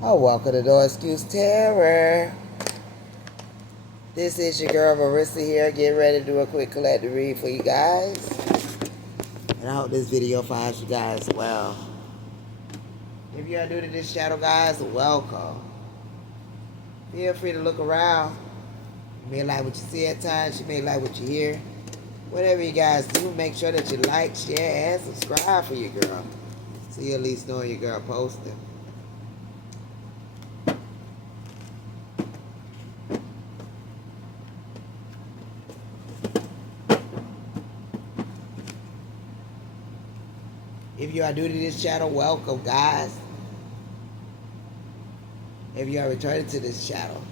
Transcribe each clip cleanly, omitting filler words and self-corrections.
Oh, welcome to No Excuse Terror. This is your girl Marissa here. Get ready to do a quick collective read for you guys. And I hope this video finds you guys well. If you are new to this channel, guys, welcome. Feel free to look around. You may like what you see at times. You may like what you hear. Whatever you guys do, make sure that you like, share, and subscribe for your girl. So you at least know your girl posting. If you are new to this channel, welcome, guys. If you are returning to this channel,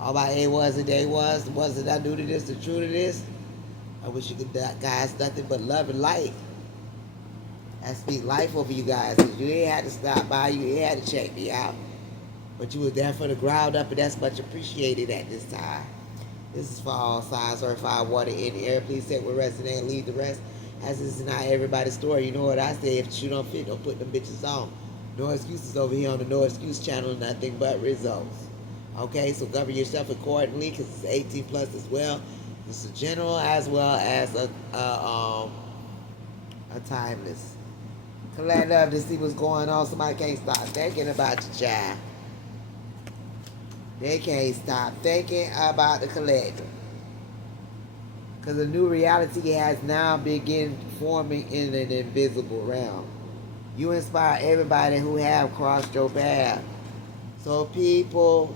all my A1s and A1s, the ones that are new to this, the true to this, I wish you could, guys, nothing but love and light. I speak life over you guys. You ain't had to stop by, you ain't had to check me out. But you were there for the ground up, and that's much appreciated at this time. This is for all signs, earth, fire, water, in the air. Please take what resonate and leave the rest. As this is not everybody's story. You know what I say, if you don't fit, don't put them bitches on. No excuses over here on the No Excuse channel, nothing but results. Okay, so govern yourself accordingly, because it's 18 plus as well. It's a general as well as a timeless. Collect love to see what's going on. Somebody can't stop thinking about your child. They can't stop thinking about the collector. Because a new reality has now begun forming in an invisible realm. You inspire everybody who have crossed your path. So people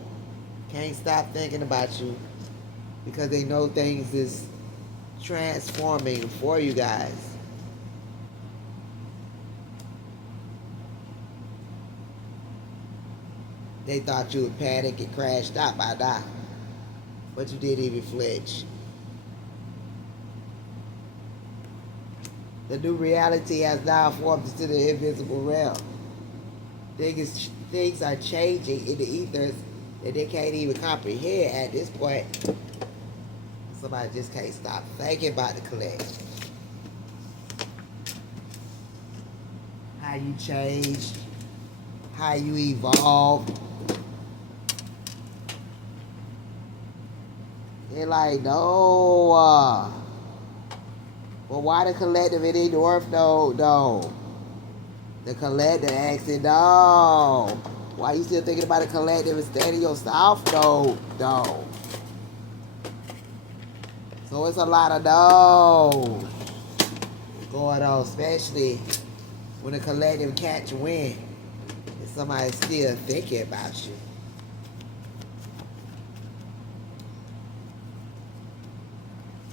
can't stop thinking about you because they know things is transforming for you guys. They thought you would panic and crash out by now, but you didn't even flinch. The new reality has now formed into the invisible realm. Things are changing in the ethers that they can't even comprehend at this point. Somebody just can't stop thinking about the collection. How you changed, how you evolved. They're like, no. Well, why the collective? It ain't worth no. The collective asking, no. Why you still thinking about the collective instead of yourself? No. So it's a lot of no's going on, especially when the collective catch wind and somebody's still thinking about you.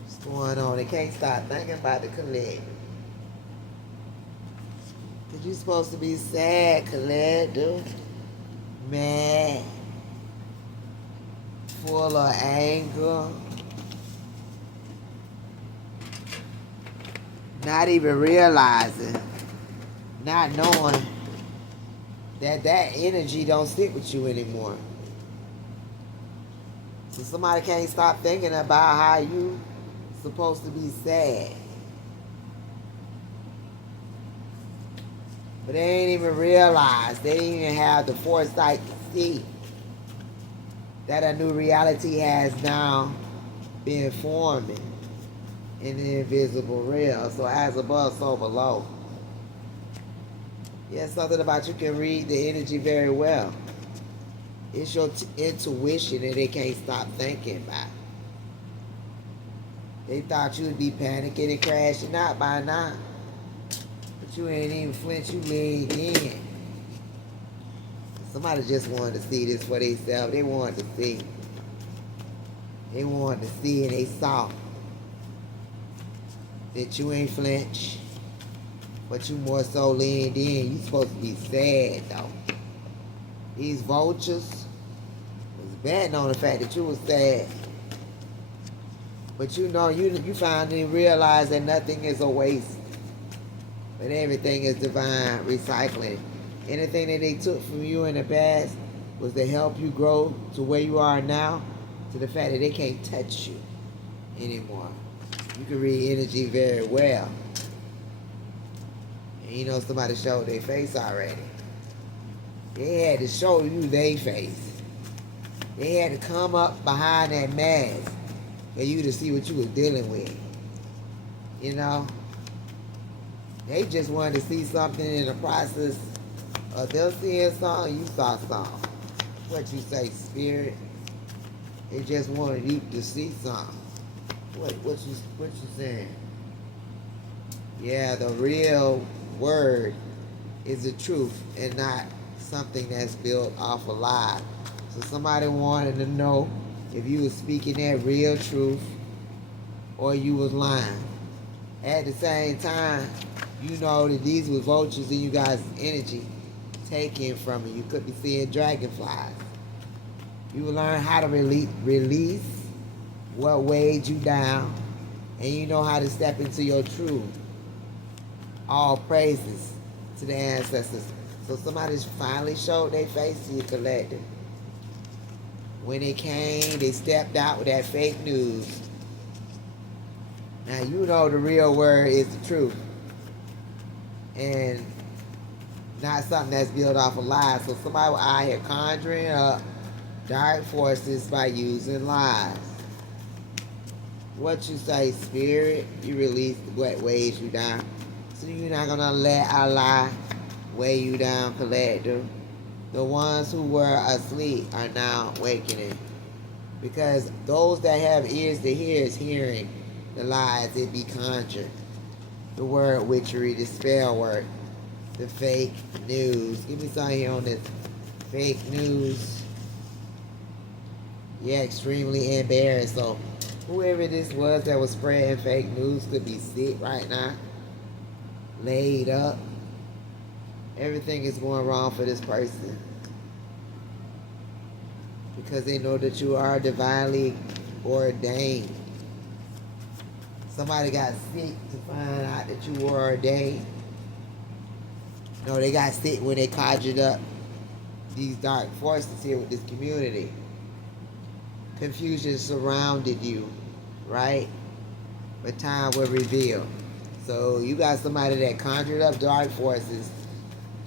What's going on? They can't stop thinking about the collective. Cause you supposed to be sad, collective, mad, full of anger, not even realizing, not knowing that energy don't sit with you anymore. So somebody can't stop thinking about how you supposed to be sad. But they ain't even realize, they didn't even have the foresight to see that a new reality has now been forming in the invisible realm. So as above, so below. Yeah, something about you can read the energy very well. It's your intuition that they can't stop thinking about. They thought you would be panicking and crashing out by now. But you ain't even flinch, you leaned in. Somebody just wanted to see this for themselves. They wanted to see. They wanted to see and they saw that you ain't flinch, but you more so leaned in. You supposed to be sad though. These vultures was betting on the fact that you was sad. But you know, you finally realize that nothing is a waste. But everything is divine recycling. Anything that they took from you in the past was to help you grow to where you are now, to the fact that they can't touch you anymore. You can read energy very well. And you know somebody showed their face already. They had to show you their face. They had to come up behind that mask for you to see what you was dealing with. You know? They just wanted to see something in the process of them seeing something, you saw something. What you say, spirit? They just wanted you to see something. What you saying? Yeah, the real word is the truth and not something that's built off a lie. So somebody wanted to know if you was speaking that real truth or you was lying. At the same time, you know that these was vultures in you guys' energy taken from you. You could be seeing dragonflies. You will learn how to release what weighed you down, and you know how to step into your truth. All praises to the ancestors. So somebody finally showed their face to you, collective. When they came, they stepped out with that fake news. Now you know the real word is the truth. And not something that's built off of lies. So somebody was out here conjuring up dark forces by using lies. What you say, spirit, you release what weighs you down. So you're not gonna let a lie weigh you down, collective. The ones who were asleep are now awakening. Because those that have ears to hear is hearing the lies it be conjured. The word witchery, the spell work, the fake news. Give me something here on this fake news. Yeah, extremely embarrassed. So whoever this was that was spreading fake news could be sick right now, laid up. Everything is going wrong for this person because they know that you are divinely ordained. Somebody got sick to find out that you were ordained. No, they got sick when they conjured up these dark forces here with this community. Confusion surrounded you, right? But time will reveal. So you got somebody that conjured up dark forces,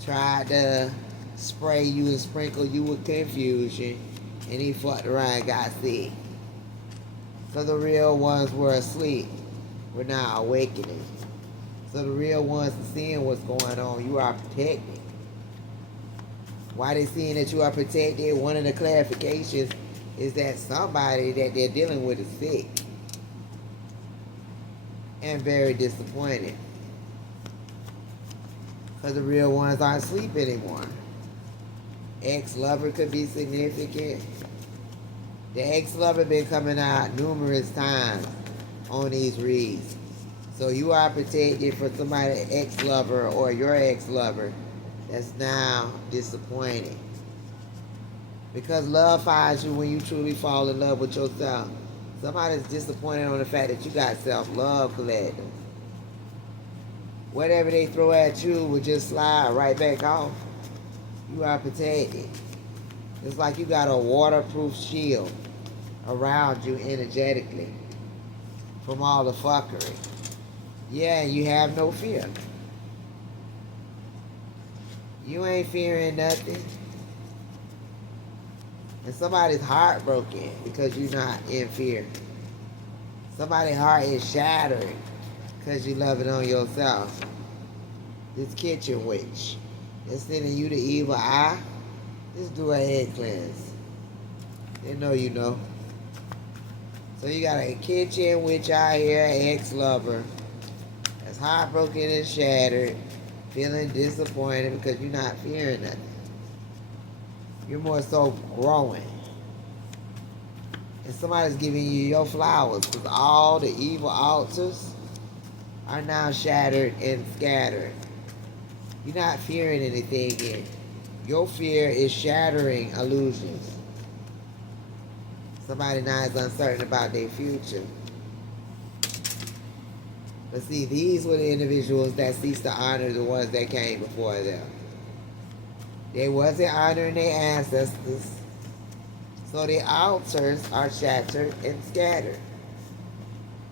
tried to spray you and sprinkle you with confusion, and he fucked around and got sick. So the real ones were asleep. We're now awakening. So the real ones are seeing what's going on. You are protected. Why they seeing that you are protected? One of the clarifications is that somebody that they're dealing with is sick and very disappointed because the real ones aren't asleep anymore. Ex-lover could be significant. The ex-lover been coming out numerous times on these reads. So you are protected for somebody ex-lover or your ex-lover that's now disappointed. Because love finds you when you truly fall in love with yourself. Somebody's disappointed on the fact that you got self-love, collective. Whatever they throw at you will just slide right back off. You are protected. It's like you got a waterproof shield around you energetically from all the fuckery. Yeah, you have no fear. You ain't fearing nothing. And somebody's heartbroken because you're not in fear. Somebody's heart is shattered because you love it on yourself. This kitchen witch that's sending you the evil eye, just do a head cleanse. They know you know. So you got a kitchen witch out here, ex-lover, that's heartbroken and shattered, feeling disappointed because you're not fearing nothing. You're more so growing. And somebody's giving you your flowers because all the evil altars are now shattered and scattered. You're not fearing anything yet. Your fear is shattering illusions. Somebody now is uncertain about their future. But see, these were the individuals that ceased to honor the ones that came before them. They wasn't honoring their ancestors. So their altars are shattered and scattered.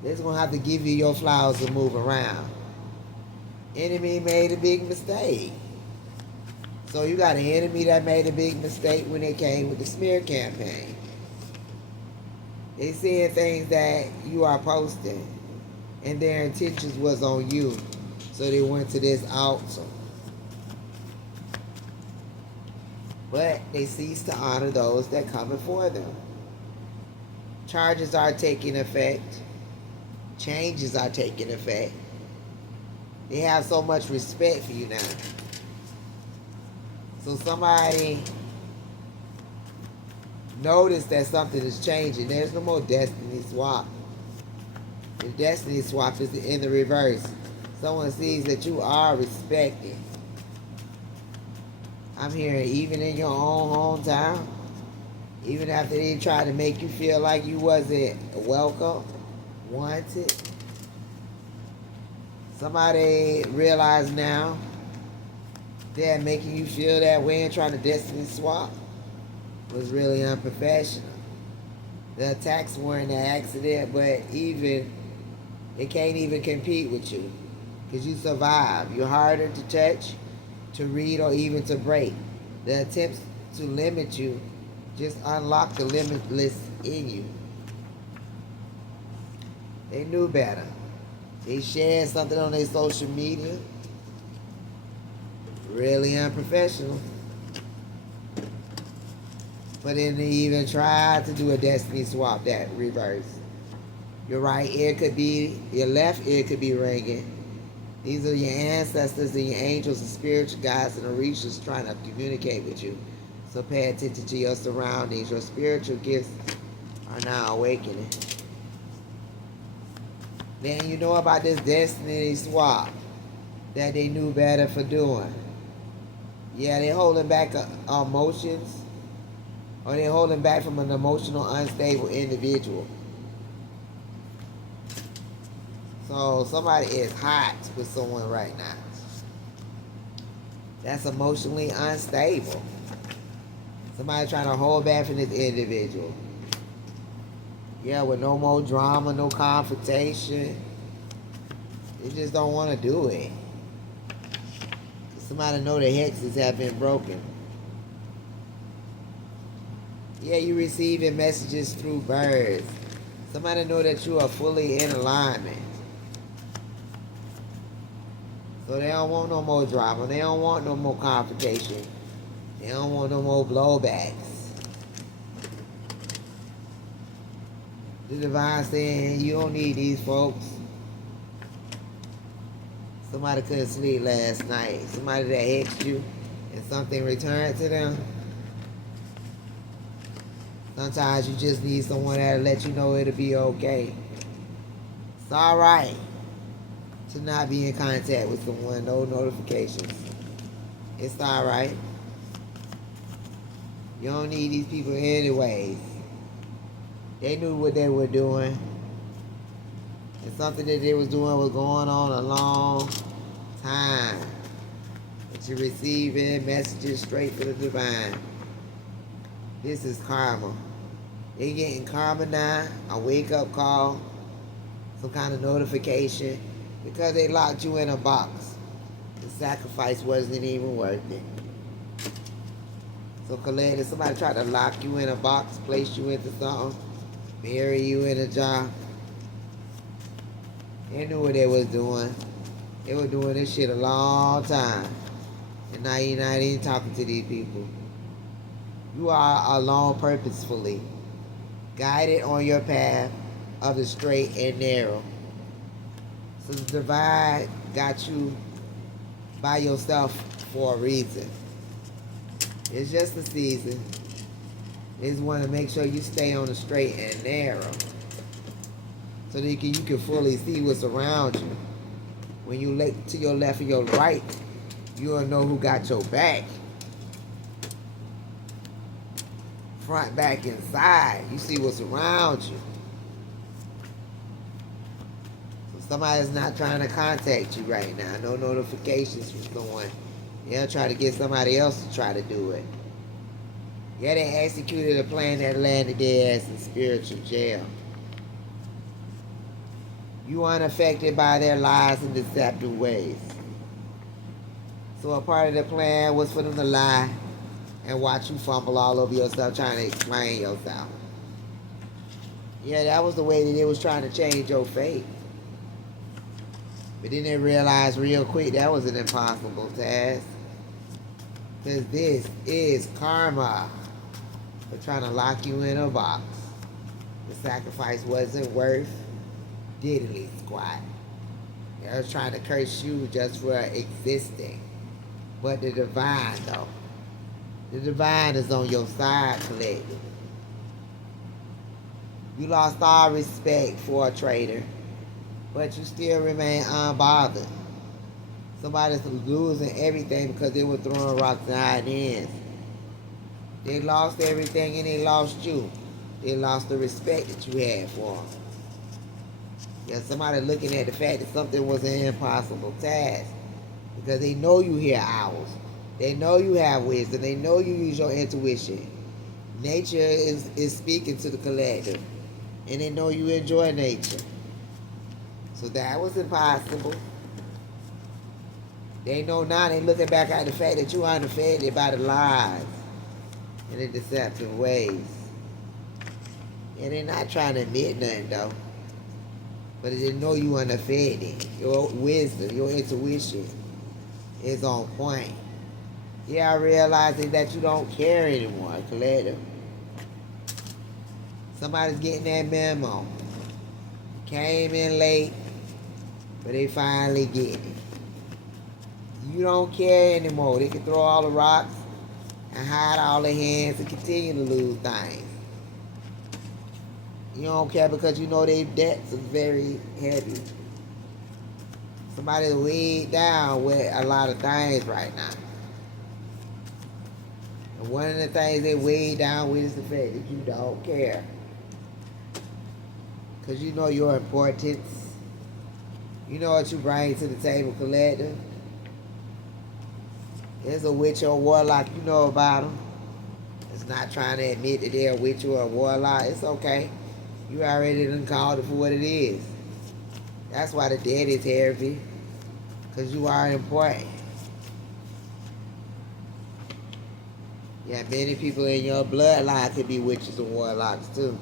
They're just gonna have to give you your flowers to move around. Enemy made a big mistake. So you got an enemy that made a big mistake when they came with the smear campaign. They seeing things that you are posting, and their intentions was on you. So they went to this altar. But they cease to honor those that come before them. Charges are taking effect. Changes are taking effect. They have so much respect for you now. So somebody noticed that something is changing. There's no more destiny swap. The destiny swap is in the reverse. Someone sees that you are respected. I'm hearing even in your own hometown, even after they tried to make you feel like you wasn't welcome, wanted. Somebody realized now that making you feel that way and trying to destiny swap was really unprofessional. The attacks weren't an accident, but even it can't even compete with you because you survive. You're harder to touch, to read, or even to break. The attempts to limit you just unlock the limitless in you. They knew better. They shared something on their social media. Really unprofessional. But then they even tried to do a destiny swap that reverse. Your right ear could be, your left ear could be ringing. These are your ancestors and your angels and spiritual guides and orishas trying to communicate with you. So pay attention to your surroundings. Your spiritual gifts are now awakening. Then you know about this destiny swap that they knew better for doing. Yeah, they're holding back emotions, or they're holding back from an emotional, unstable individual. So somebody is hot with someone right now that's emotionally unstable. Somebody trying to hold back from this individual. Yeah, with no more drama, no confrontation. They just don't want to do it. Somebody know the hexes have been broken. Yeah, you receiving messages through birds. Somebody know that you are fully in alignment. So they don't want no more drama. They don't want no more confrontation. They don't want no more blowbacks. The divine saying you don't need these folks. Somebody couldn't sleep last night. Somebody that hexed you and something returned to them. Sometimes you just need someone that'll let you know it'll be okay. It's alright to not be in contact with someone, no notifications. It's alright. You don't need these people anyways. They knew what they were doing. And something that they was doing was going on a long time. But you're receiving messages straight from the divine. This is karma. They're getting karma now, a wake-up call, some kind of notification, because they locked you in a box. The sacrifice wasn't even worth it. So Khaled, if somebody tried to lock you in a box, place you into something, bury you in a jar, they knew what they was doing. They were doing this shit a long time. And now you're not even talking to these people. You are alone purposefully, guided on your path of the straight and narrow. So the divine got you by yourself for a reason. It's just a season. They just want to make sure you stay on the straight and narrow, so that you can fully see what's around you. When you look to your left and your right, you'll know who got your back. Front, back, and side. You see what's around you. So somebody's not trying to contact you right now. No notifications from someone. They'll try to get somebody else to try to do it. Yeah, they executed a plan that landed their ass in spiritual jail. You unaffected by their lies and deceptive ways. So a part of the plan was for them to lie and watch you fumble all over yourself trying to explain yourself. Yeah, that was the way that they was trying to change your fate. But then they realized real quick that was an impossible task. Because this is karma for trying to lock you in a box. The sacrifice wasn't worth diddly squat. They was trying to curse you just for existing. But the divine, though, the divine is on your side, collective. You lost all respect for a traitor, but you still remain unbothered. Somebody's losing everything because they were throwing rocks and hiding ends. They lost everything and they lost you. They lost the respect that you had for them. Yeah, somebody looking at the fact that something was an impossible task because they know you hear owls. They know you have wisdom. They know you use your intuition. Nature is speaking to the collective, and they know you enjoy nature. So that was impossible. They know now, they looking back at the fact that you unaffected by the lies and the deceptive ways. And they're not trying to admit nothing though. But they know you unaffected. Your wisdom, your intuition is on point. Yeah, I realizing that you don't care anymore, collective. Somebody's getting that memo. Came in late, but they finally get it. You don't care anymore. They can throw all the rocks and hide all their hands and continue to lose things. You don't care because you know their debts are very heavy. Somebody's weighed down with a lot of things right now. And one of the things they weighed down with is the fact that you don't care. Because you know your importance. You know what you bring to the table, collective. There's a witch or a warlock, you know about them. It's not trying to admit that they're a witch or a warlock. It's okay. You already done called it for what it is. That's why the dead is heavy. Because you are important. Yeah, many people in your bloodline could be witches and warlocks too.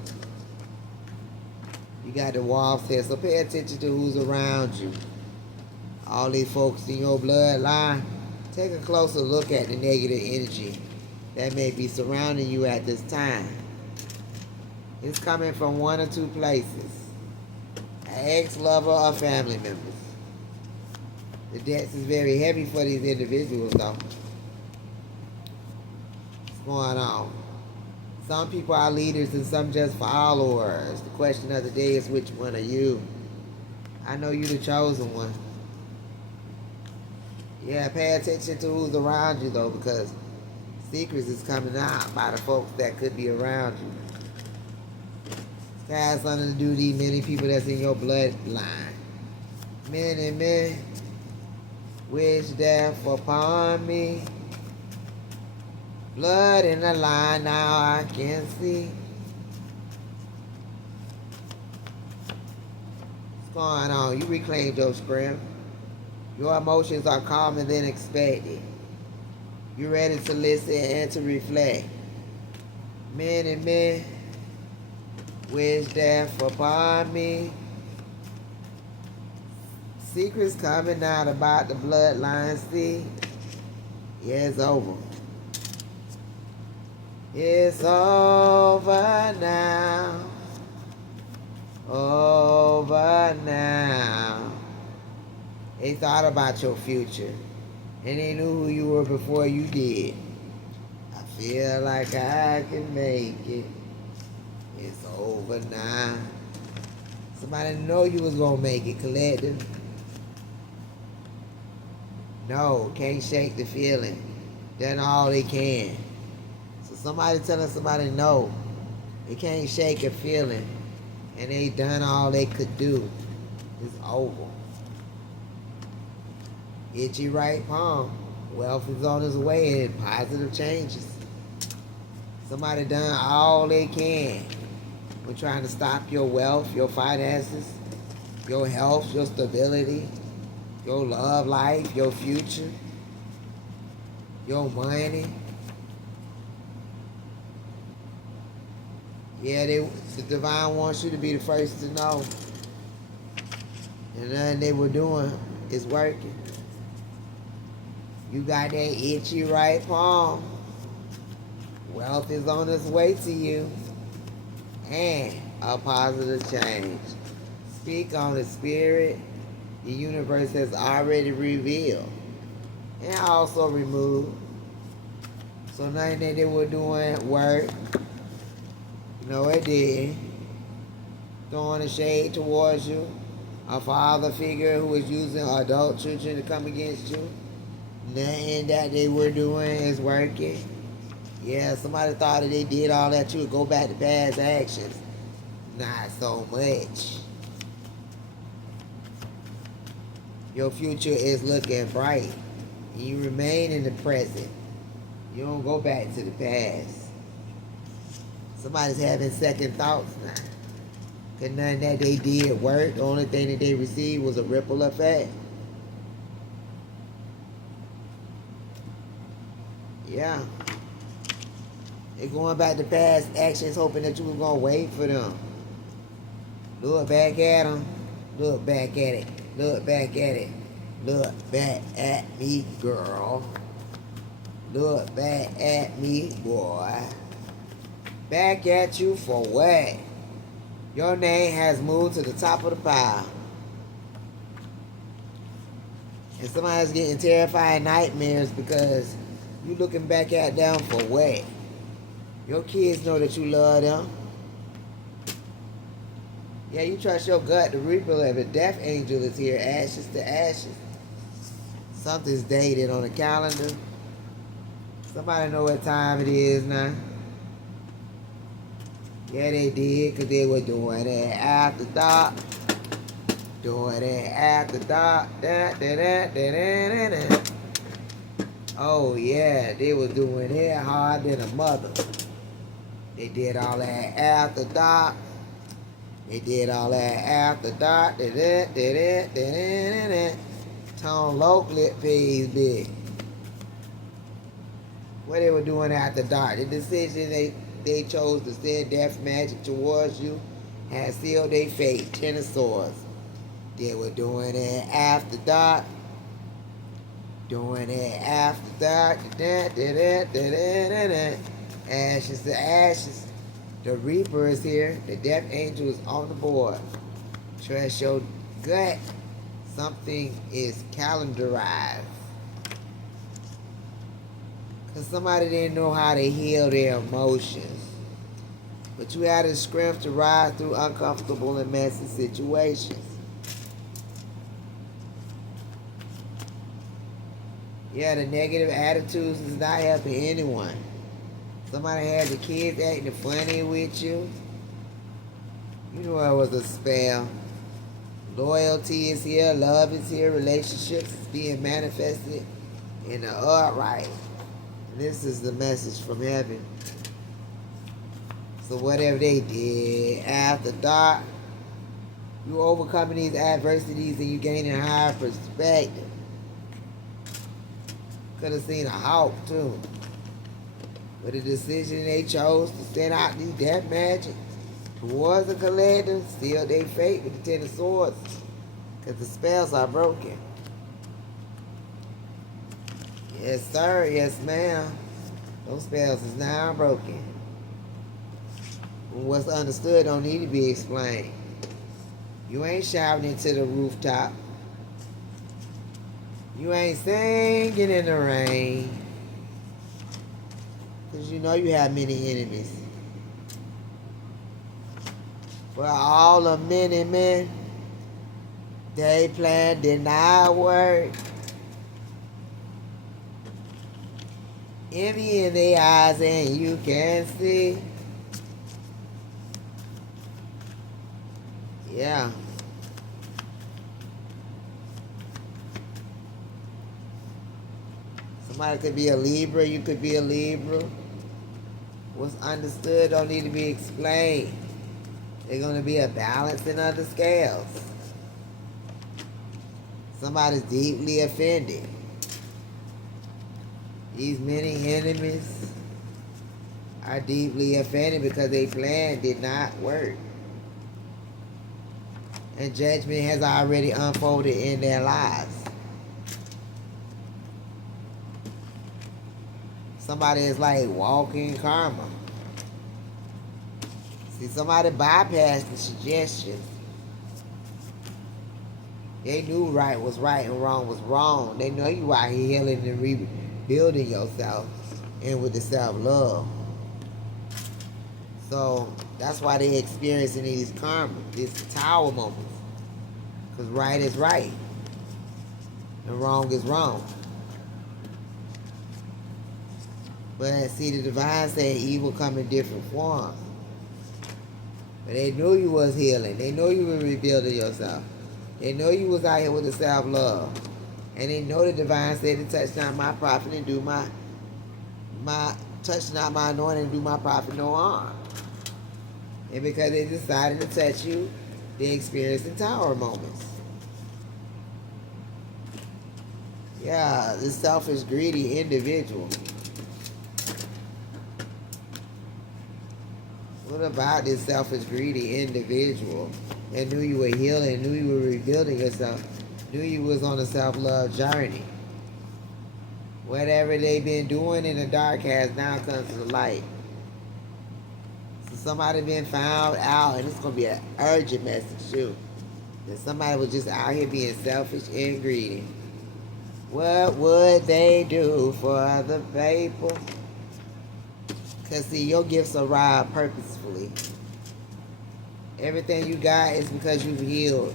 You got the wolf here, so pay attention to who's around you. All these folks in your bloodline, take a closer look at the negative energy that may be surrounding you at this time. It's coming from one or two places. An ex-lover or family members. The debts is very heavy for these individuals though. What's going on? Some people are leaders and some just followers. The question of the day is, which one are you? I know you're the chosen one. Yeah, pay attention to who's around you though, because secrets is coming out by the folks that could be around you. Sky's something to do with these many people that's in your bloodline. Many men wish death upon me. Blood in the line, now I can see. What's going on? You reclaimed your strength. Your emotions are calmer than expected. You're ready to listen and to reflect. Many men wish death upon me. Secrets coming out about the bloodline, see? Yeah, it's over. It's over now. Over now. They thought about your future. And they knew who you were before you did. I feel like I can make it. It's over now. Somebody know you was gonna make it, collective. No, can't shake the feeling. Done all they can. So somebody telling somebody no, they can't shake a feeling, and they done all they could do. It's over. Itchy right palm. Wealth is on its way and positive changes. Somebody done all they can. We're trying to stop your wealth, your finances, your health, your stability, your love life, your future. your money. Yeah, the divine wants you to be the first to know. And nothing they were doing is working. You got that itchy right palm. Wealth is on its way to you. And a positive change. Speak on the spirit the universe has already revealed. And also removed. So nothing that they were doing worked. No, it did. Throwing a shade towards you. A father figure who is using adult children to come against you. Nothing that they were doing is working. Yeah, somebody thought that they did all that, you would go back to past actions. Not so much. Your future is looking bright. You remain in the present. You don't go back to the past. Somebody's having second thoughts now. Because nothing that they did worked. The only thing that they received was a ripple effect. Yeah. They're going back to past actions hoping that you was going to wait for them. Look back at them. Look back at it. Look back at it. Look back at me, girl. Look back at me, boy. Back at you for what? Your name has moved to the top of the pile. And somebody's getting terrifying nightmares because you looking back at them for what? Your kids know that you love them. Yeah, you trust your gut. The Reaper of the Death Angel is here. Ashes to ashes. Something's dated on the calendar. Somebody know what time it is now. Yeah, they did, because they were doing it after dark. Doing it after dark. Da, da, da, da, da, da, da. Oh, yeah, they were doing it hard than a mother. They did all that after dark. They did all that after dark. Da, da, da, da, da, da, da. Tone low clip pays big. What they were doing after dark. The decision they chose to send death magic towards you has sealed their fate. Ten of Swords. They were doing it after dark. Doing it after dark. Da, da, da, da, da, da, da. Ashes to ashes. The Reaper is here. The Death Angel is on the board. Trust your gut. Something is calendarized. Because somebody didn't know how to heal their emotions. But you had the strength to ride through uncomfortable and messy situations. Yeah, the negative attitudes is not helping anyone. Somebody had the kids acting funny with you. You know it was a spell. Loyalty is here, love is here, relationships is being manifested in the upright. And this is the message from heaven. So whatever they did after dark, you overcoming these adversities and you gaining higher perspective. Could have seen a hawk too. But the decision they chose to send out these death magic towards the collector sealed their fate with the Ten of Swords. Because the spells are broken. Yes, sir. Yes, ma'am. Those spells is now broken. What's understood don't need to be explained. You ain't shouting into the rooftop. You ain't singing in the rain. Because you know you have many enemies. For all the many men, they plan did not work. Envy in their eyes and you can see. Yeah. Somebody could be a Libra, you could be a Libra. What's understood don't need to be explained. There's going to be a balancing of the scales. Somebody's deeply offended. These many enemies are deeply offended because their plan did not work. And judgment has already unfolded in their lives. Somebody is like walking karma. See, somebody bypassed the suggestions. They knew right was right and wrong was wrong. They know you out here healing and rebuilding yourself and with the self-love. So that's why they're experiencing these karma, these tower moments. Because right is right and wrong is wrong. But see, the divine said evil come in different forms. But they knew you was healing. They knew you were rebuilding yourself. They know you was out here with the self-love. And they know the divine said to touch not my prophet and do my touch not my anointing and do my prophet no harm. And because they decided to touch you, they experiencing tower moments. Yeah, this selfish, greedy individual. What about this selfish, greedy individual that knew you were healing, knew you were rebuilding yourself, knew you was on a self-love journey? Whatever they've been doing in the dark has now come to the light. So somebody been found out, and it's going to be an urgent message too, that somebody was just out here being selfish and greedy. What would they do for other people? Because, see, your gifts arrive purposefully. Everything you got is because you've healed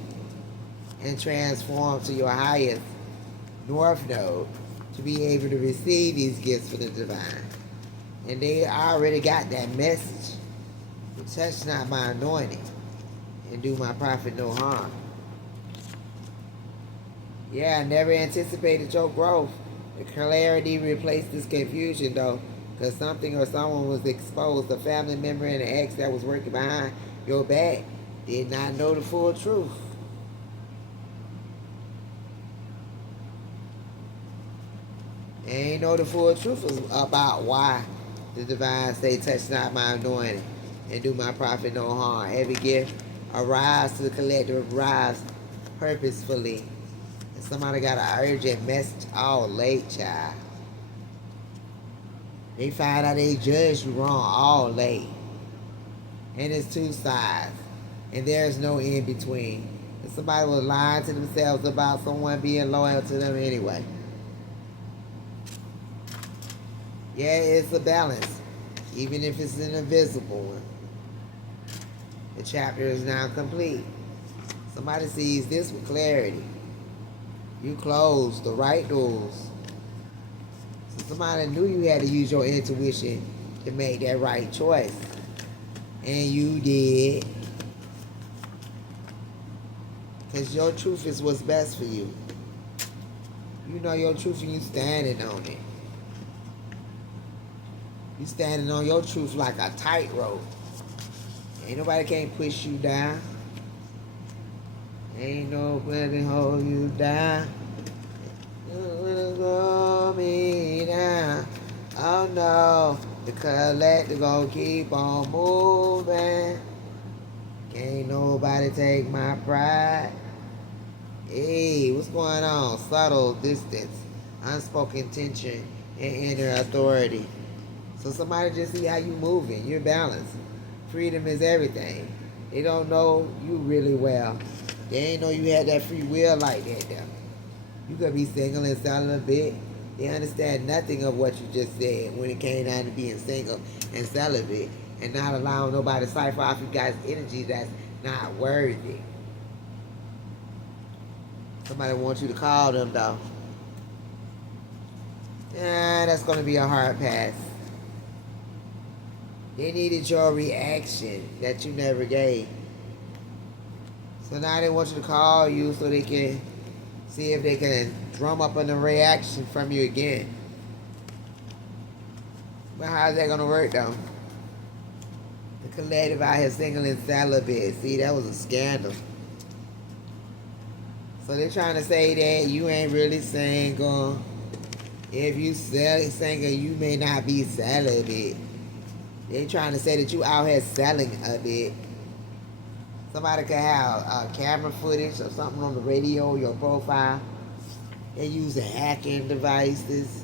and transformed to your highest north node to be able to receive these gifts from the divine. And they already got that message. Touch not my anointing and do my prophet no harm. Yeah, I never anticipated your growth. The clarity replaced this confusion, though. Because something or someone was exposed, a family member and an ex that was working behind your back did not know the full truth. And ain't know the full truth about why the divine say, touch not my anointing and do my prophet no harm. Every gift arrives to the collective, arrives purposefully. And somebody got an urgent message all late, child. They find out they judged you wrong all late. And it's two sides. And there's no in between. And somebody was lying to themselves about someone being loyal to them anyway. Yeah, it's a balance. Even if it's an invisible one. The chapter is now complete. Somebody sees this with clarity. You closed the right doors. Somebody knew you had to use your intuition to make that right choice. And you did. Because your truth is what's best for you. You know your truth and you standing on it. You standing on your truth like a tightrope. Ain't nobody can't push you down. Ain't nobody hold you down. Slow me down. Oh no, the collector gon' keep on moving. Can't nobody take my pride. Hey, what's going on? Subtle distance, unspoken tension, and inner authority. So somebody just see how you moving. You're balanced. Freedom is everything. They don't know you really well. They ain't know you had that free will like that though. You could be single and celibate. They understand nothing of what you just said when it came down to being single and celibate and not allowing nobody to cipher off you guys' energy that's not worthy. Somebody wants you to call them though. Yeah, that's going to be a hard pass. They needed your reaction that you never gave. So now they want you to call you so they can see if they can drum up a reaction from you again. But how's that going to work though? The collective out here single and celibate. See, that was a scandal. So they're trying to say that you ain't really single. If you singing, you may not be selling it. They trying to say that you out here selling a bit. Somebody could have camera footage or something on the radio, your profile. They using hacking devices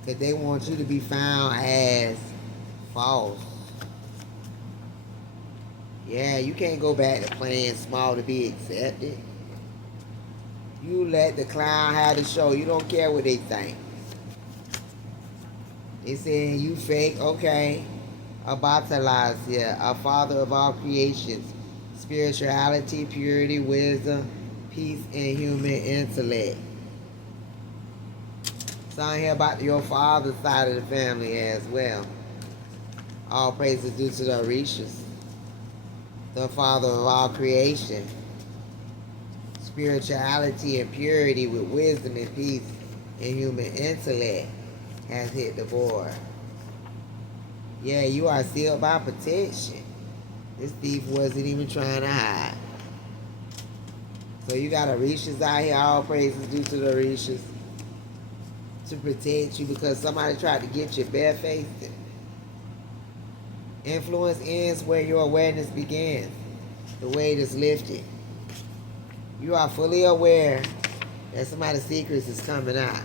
because they want you to be found as false. Yeah, you can't go back to playing small to be accepted. You let the clown have the show. You don't care what they think. They saying you fake, okay. Abatalas, yeah, a father of all creations. Spirituality, purity, wisdom, peace, and human intellect. Something here about your father's side of the family as well. All praises due to the Orishas, the father of all creation. Spirituality and purity with wisdom and peace and human intellect has hit the board. Yeah, you are sealed by protection. This thief wasn't even trying to hide. So you got Orishas out here, all praises due to the Orishas, to protect you because somebody tried to get you barefaced. Influence ends where your awareness begins. The weight is lifted. You are fully aware that somebody's secrets is coming out.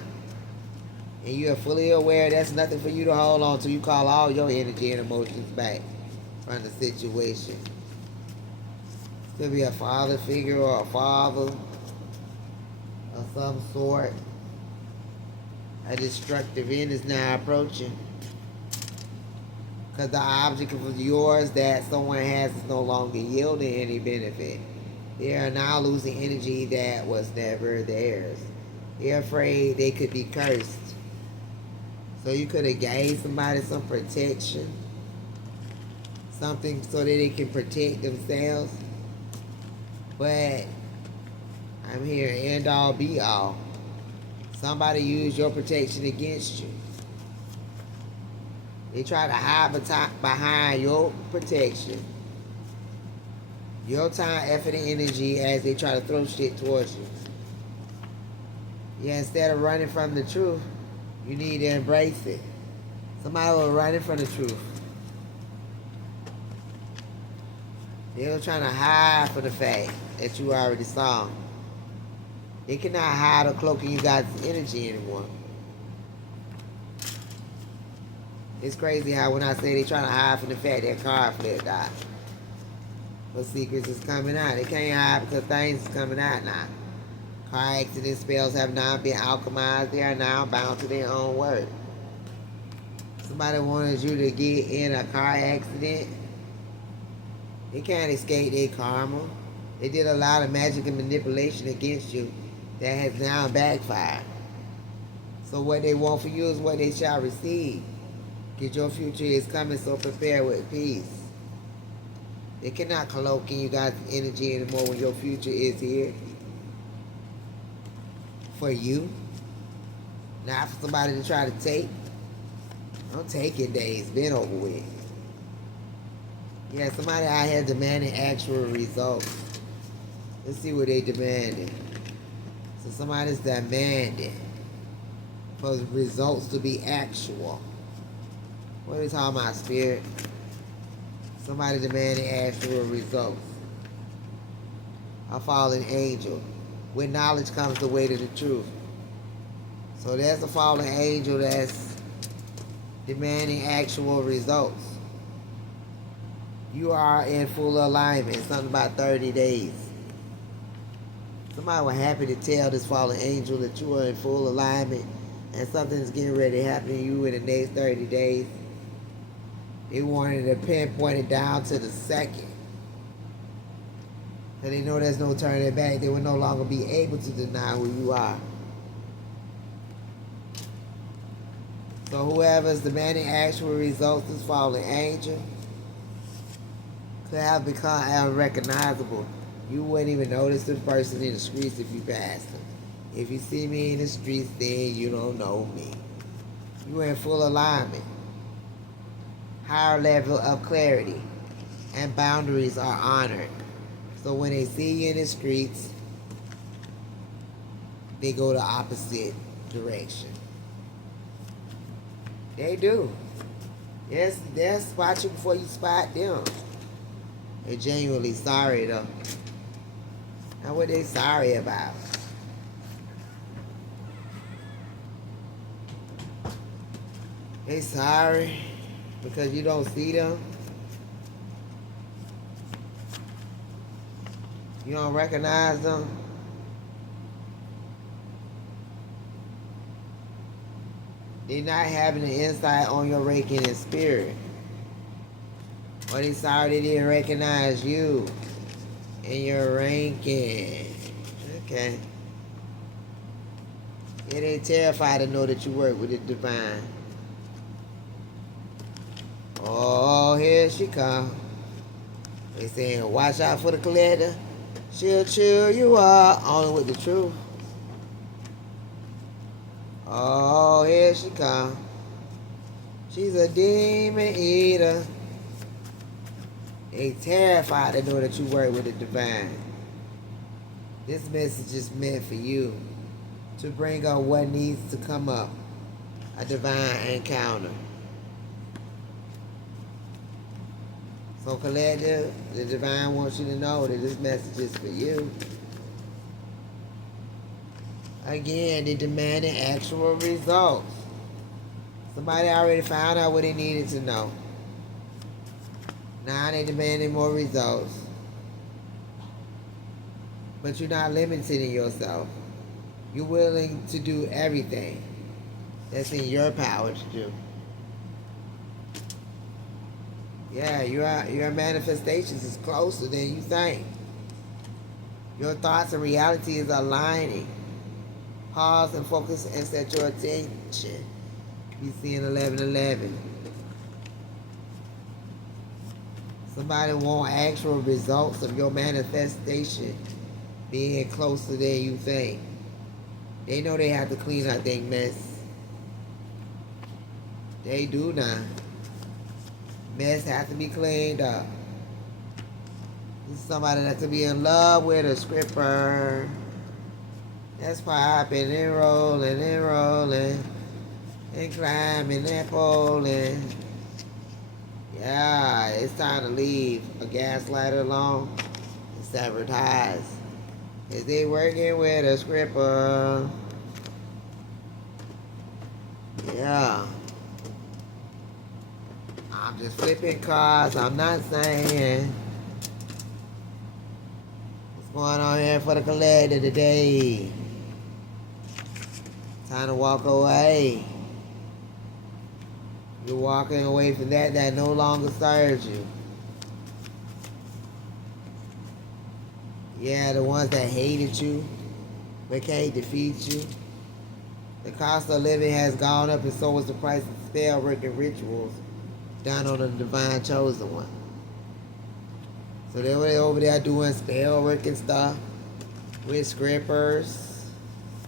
And you are fully aware that's nothing for you to hold on to. You call all your energy and emotions back from the situation. Could be a father figure or a father of some sort. A destructive end is now approaching. Because the object of yours that someone has is no longer yielding any benefit. They are now losing energy that was never theirs. They're afraid they could be cursed. So you could have gave somebody some protection. Something so that they can protect themselves. But I'm here, end all be all. Somebody used your protection against you. They try to hide behind your protection, your time, effort, and energy as they try to throw shit towards you. Yeah, instead of running from the truth, you need to embrace it. Somebody was running from the truth. They were trying to hide from the fact that you already saw. They cannot hide or cloak in you guys' energy anymore. It's crazy how when I say they trying to hide from the fact that car flipped out. But secrets is coming out. They can't hide because things is coming out now. Car accident spells have now been alchemized. They are now bound to their own word. Somebody wanted you to get in a car accident. They can't escape their karma. They did a lot of magic and manipulation against you that has now backfired. So what they want for you is what they shall receive. Because your future is coming, so prepare with peace. They cannot cloak in you guys' energy anymore when your future is here. For you. Not for somebody to try to take. Don't take your days. Been over with. Yeah, somebody out here demanding actual results. Let's see what they demanding. So somebody's demanding for results to be actual. What are they talking about, spirit? Somebody demanding actual results. A fallen angel. With knowledge comes the way to the truth. So there's a fallen angel that's demanding actual results. You are in full alignment. Something about 30 days. Somebody was happy to tell this fallen angel that you are in full alignment and something's getting ready to happen to you in the next 30 days. They wanted to pinpoint it down to the second. So they know there's no turning back. They will no longer be able to deny who you are. So whoever's demanding actual results, this fallen angel, could have become unrecognizable. You wouldn't even notice this person in the streets if you passed them. If you see me in the streets, then you don't know me. You are in full alignment. Higher level of clarity and boundaries are honored. So when they see you in the streets, they go the opposite direction. They do. Yes, they'll spot you before you spot them. They're genuinely sorry though. Now what they sorry about? They sorry because you don't see them. You don't recognize them. They're not having an insight on your ranking in spirit. Or they sorry they didn't recognize you in your ranking. Okay. Yeah, they terrified to know that you work with the divine. Oh, here she come. They saying, watch out for the collector. She'll cheer you up, only with the truth. Oh, here she come. She's a demon eater. They terrified to know that you work with the divine. This message is meant for you to bring up what needs to come up. A divine encounter. So collective, the divine wants you to know that this message is for you. Again, they demanded actual results. Somebody already found out what they needed to know. Now they demanding more results. But you're not limiting yourself. You're willing to do everything that's in your power to do. Yeah, your manifestations is closer than you think. Your thoughts and reality is aligning. Pause and focus and set your attention. You see in 11:11. Somebody want actual results of your manifestation being closer than you think. They know they have to clean out their mess. They do now. Mess has to be cleaned up. This is somebody that to be in love with a scripper. That's popping and rolling and rolling and climbing and polling. Yeah, it's time to leave a gaslighter alone and sever ties. Is they working with a scripper? Yeah. I'm just flipping cards. I'm not saying. What's going on here for the collector today? Time to walk away. You're walking away from that no longer serves you. Yeah, the ones that hated you but can't defeat you. The cost of living has gone up and so is the price of spell work and rituals done on the divine chosen one. So they were over there doing spell work and stuff with scrippers.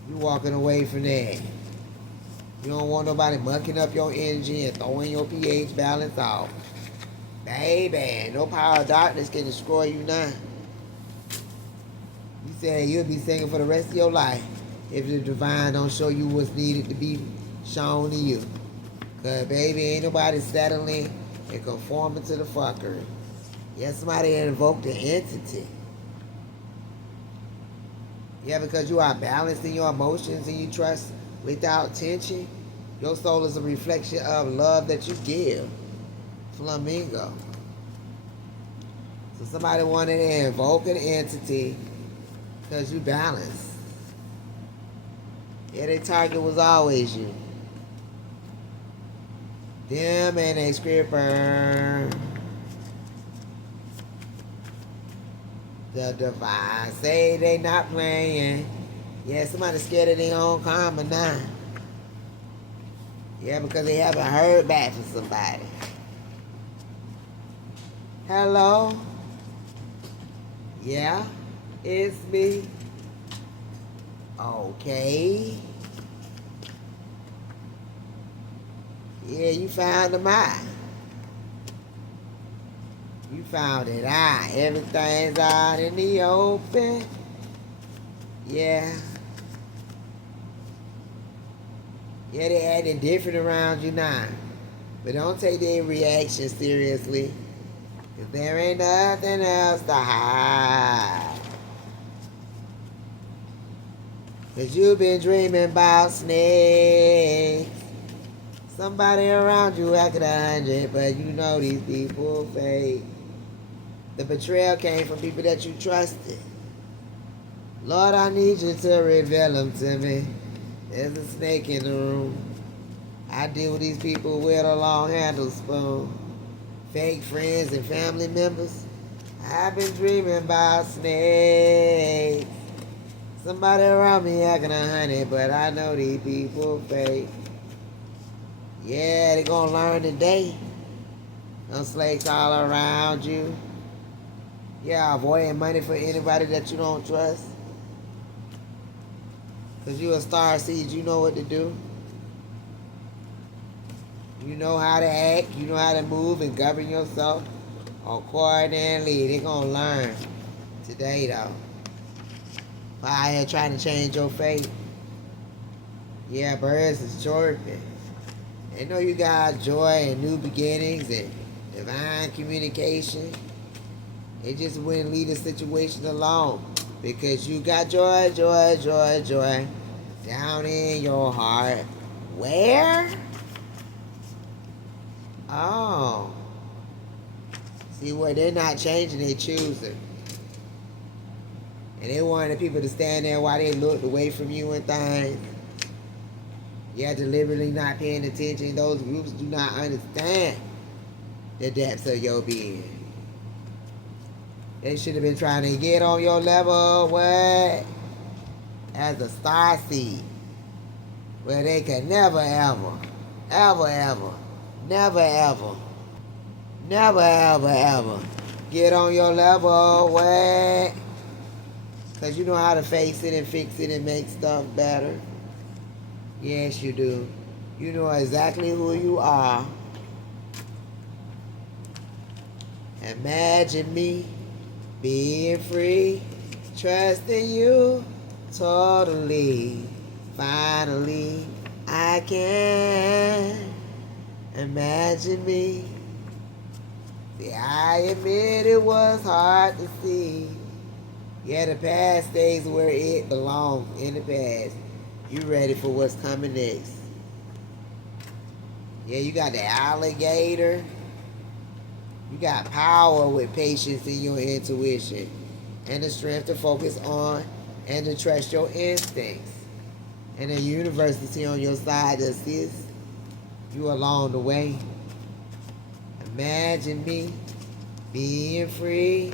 You walking away from that. You don't want nobody mucking up your energy and throwing your pH balance off. Baby, no power of darkness can destroy you now. You said you'll be singing for the rest of your life if the divine don't show you what's needed to be shown to you. Cause baby, ain't nobody settling and conforming to the fuckery. Yeah, somebody invoked an entity. Yeah, because you are balanced in your emotions and you trust without tension. Your soul is a reflection of love that you give. Flamingo. So somebody wanted to invoke an entity because you balance. Yeah, their target was always you. Them and a scripper. The divine say they not playing. Yeah, somebody scared of their own karma now. Yeah, because they haven't heard back from somebody. Hello? Yeah, it's me. Okay. Yeah, you found them out. You found it out. Everything's out in the open. Yeah. Yeah, they acting different around you now. But don't take their reaction seriously. Cause there ain't nothing else to hide. Cause you've been dreaming about snakes. Somebody around you acting 100, but you know these people fake. The betrayal came from people that you trusted. Lord, I need you to reveal them to me. There's a snake in the room. I deal with these people with a long handle spoon. Fake friends and family members. I've been dreaming about snakes. Somebody around me acting 100, but I know these people fake. Yeah, they gonna learn today. Them snakes all around you. Yeah, avoiding money for anybody that you don't trust. Cause you a star seed, you know what to do. You know how to act, you know how to move and govern yourself accordingly. They gonna learn today though. Out here trying to change your fate. Yeah, birds is chirping. They know you got joy and new beginnings and divine communication. It just wouldn't leave the situation alone. Because you got joy, joy, joy, joy down in your heart. Where? Oh. See what? They're not changing, they choosing. And they wanted people to stand there while they looked away from you and things. You're deliberately not paying attention. Those groups do not understand the depths of your being. They should have been trying to get on your level, what? As a star seed. Where they could never ever, ever ever, never ever, never ever ever get on your level, what? Because you know how to face it and fix it and make stuff better. Yes, you do. You know exactly who you are. Imagine me being free, trusting you totally. Finally, I can imagine me. See, I admit it was hard to see. Yeah, the past stays where it belongs, in the past. You ready for what's coming next. Yeah, you got the alligator. You got power with patience in your intuition. And the strength to focus on and to trust your instincts. And the universe is here on your side to assist you along the way. Imagine me being free,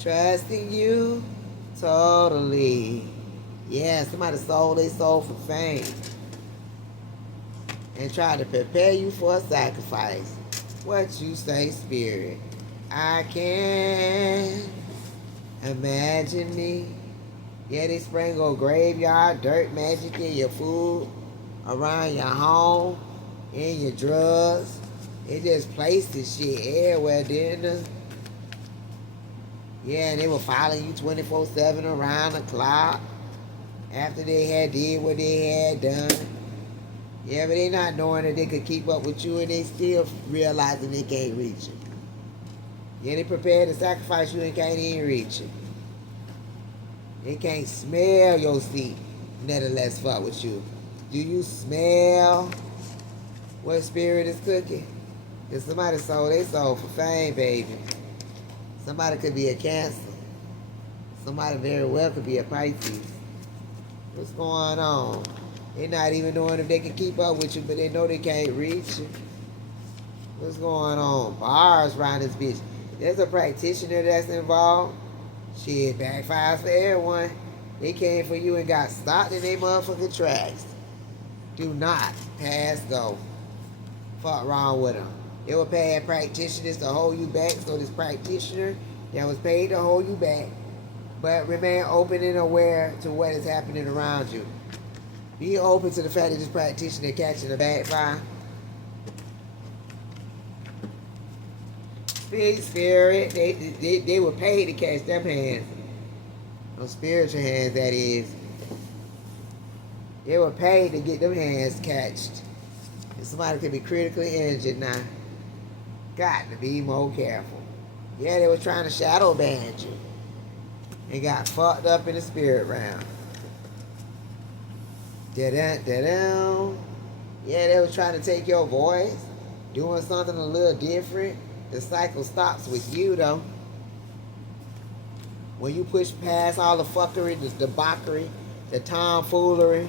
trusting you totally. Yeah, somebody sold their soul for fame and try to prepare you for a sacrifice. What you say, spirit? I can imagine me. Yeah, they sprinkle graveyard, dirt magic in your food, around your home, in your drugs. It just placed this shit everywhere, didn't it? Yeah, and they were following you 24/7 around the clock after they had did what they had done. Yeah, but they not knowing that they could keep up with you and they still realizing they can't reach it. Yeah, they prepared to sacrifice you and can't even reach it. They can't smell your seat, nevertheless fuck with you. Do you smell what spirit is cooking? If somebody sold their soul for fame, baby. Somebody could be a Cancer. Somebody very well could be a Pisces. What's going on? They're not even knowing if they can keep up with you, but they know they can't reach you. What's going on? Bars around this bitch. There's a practitioner that's involved. Shit, backfires for everyone. They came for you and got stopped in their motherfucking tracks. Do not pass go. Fuck wrong with them. They were paying practitioners to hold you back, so this practitioner that was paid to hold you back, but remain open and aware to what is happening around you. Be open to the fact that this practitioner catching a backfire. Big spirit, they were paid to catch them hands. Those spiritual hands, that is. They were paid to get them hands catched. If somebody could be critically injured now, got to be more careful. Yeah, they were trying to shadow ban you and got fucked up in the spirit realm. Da-dun, da-dun. Yeah, they were trying to take your voice, doing something a little different. The cycle stops with you, though. When you push past all the fuckery, the debauchery, the tomfoolery,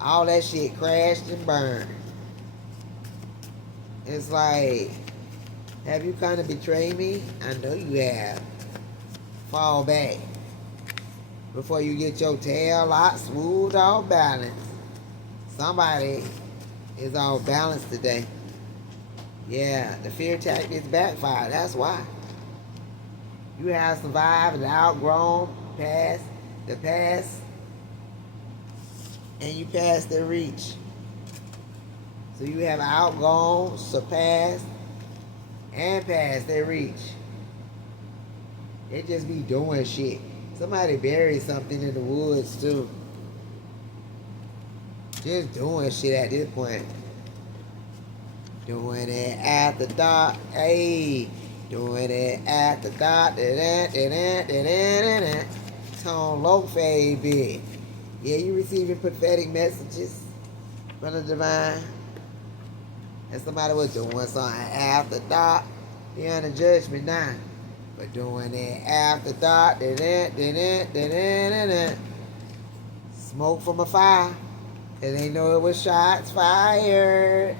all that shit crashed and burned. It's like, have you kind of betrayed me? I know you have. Fall back before you get your tail locked, smooth, off balance. Somebody is off balance today. Yeah, the fear tactics backfired. That's why. You have survived and outgrown the past, and you passed their reach. So you have outgone, surpassed, and passed their reach. They just be doing shit. Somebody buried something in the woods too. Just doing shit at this point. Doing it at the dark, hey. Doing it at the dark, tone low fade big. Yeah, you receiving prophetic messages from the divine. And somebody was doing something after dark. You're under judgment now. But doing it after dark, smoke from a fire. And they know it was shots fired.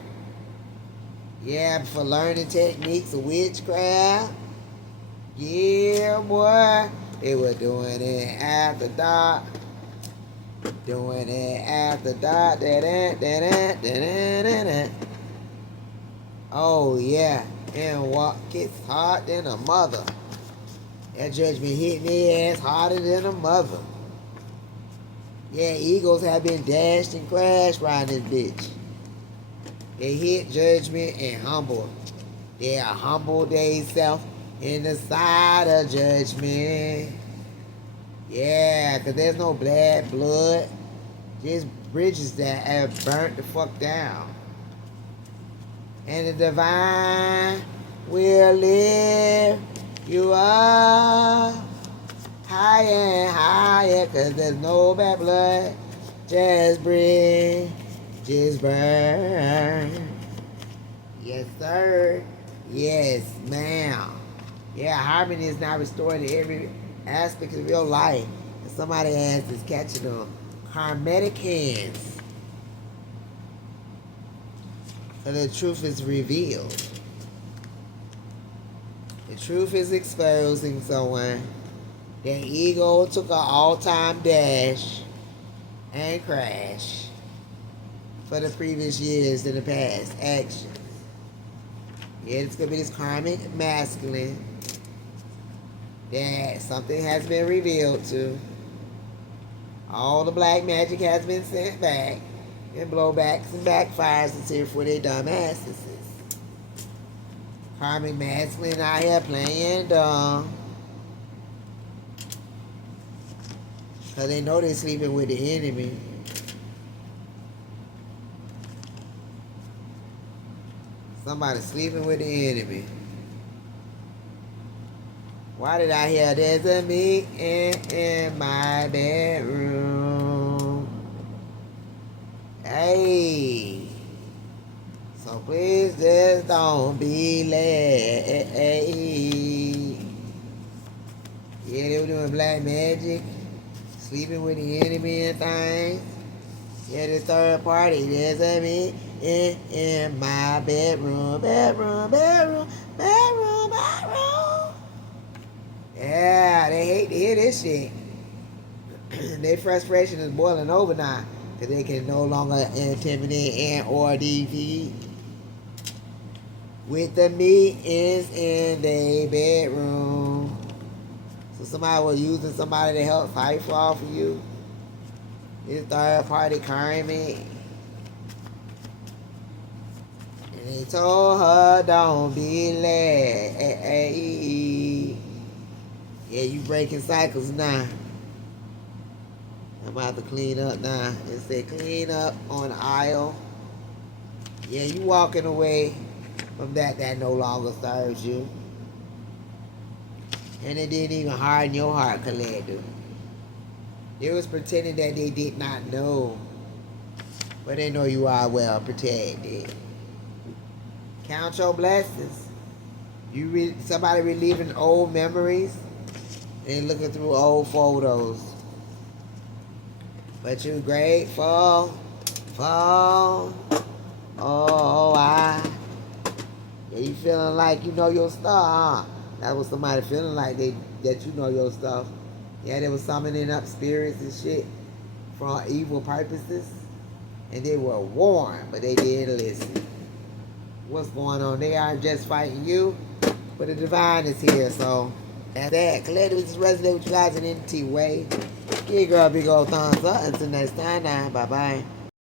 Yeah, for learning techniques of witchcraft. Yeah, boy. They were doing it after dark. Doing it after dark. Oh, yeah. And what gets hard than a mother. That judgment hit their ass harder than a mother. Yeah, eagles have been dashed and crashed around this bitch. They hit judgment and humble. They are humble themselves in the side of judgment. Yeah, because there's no bad blood. Just bridges that have burnt the fuck down. And the divine will lift you up higher and higher, because there's no bad blood. Just breathe. Just burn. Yes, sir. Yes, ma'am. Yeah, harmony is now restored in every aspect of your life. And somebody else is catching on. Karmatic hands. So the truth is revealed. The truth is exposing someone. Their ego took an all-time dash and crash for the previous years in the past actions. Yeah, it's going to be this karmic masculine that something has been revealed to. All the black magic has been sent back, and blowbacks and backfires and here for their dumb asses. Karmic masculine out here playing dumb. Because they know they're sleeping with the enemy. Somebody sleeping with the enemy. Why did I hear there's a meeting in my bedroom? Hey. So please just don't be late. Yeah, they were doing black magic. Sleeping with the enemy and things. Yeah, the third party, there's a me in my bedroom. Yeah, they hate to hear this shit. Their frustration is boiling over now, because they can no longer intimidate and or defeat. With the meetings in their bedroom. So somebody was using somebody to help fight for off of you. This third party karmic. And they told her, don't be late. Yeah, you breaking cycles now. I'm about to clean up now. It said clean up on the aisle. Yeah, you walking away from that no longer serves you. And it didn't even harden your heart, collective. They was pretending that they did not know. But they know you are well protected. Count your blessings. Somebody reliving old memories and looking through old photos. But you grateful for yeah, you feeling like you know your stuff, huh? That was somebody feeling like that you know your stuff. Yeah, they was summoning up spirits and shit for evil purposes. And they were warned, but they didn't listen. What's going on? They aren't just fighting you, but the divine is here, so that's that. Collective is resonate with you guys in NT way. Give your girl a big old thumbs up. Until next time, now. Bye-bye.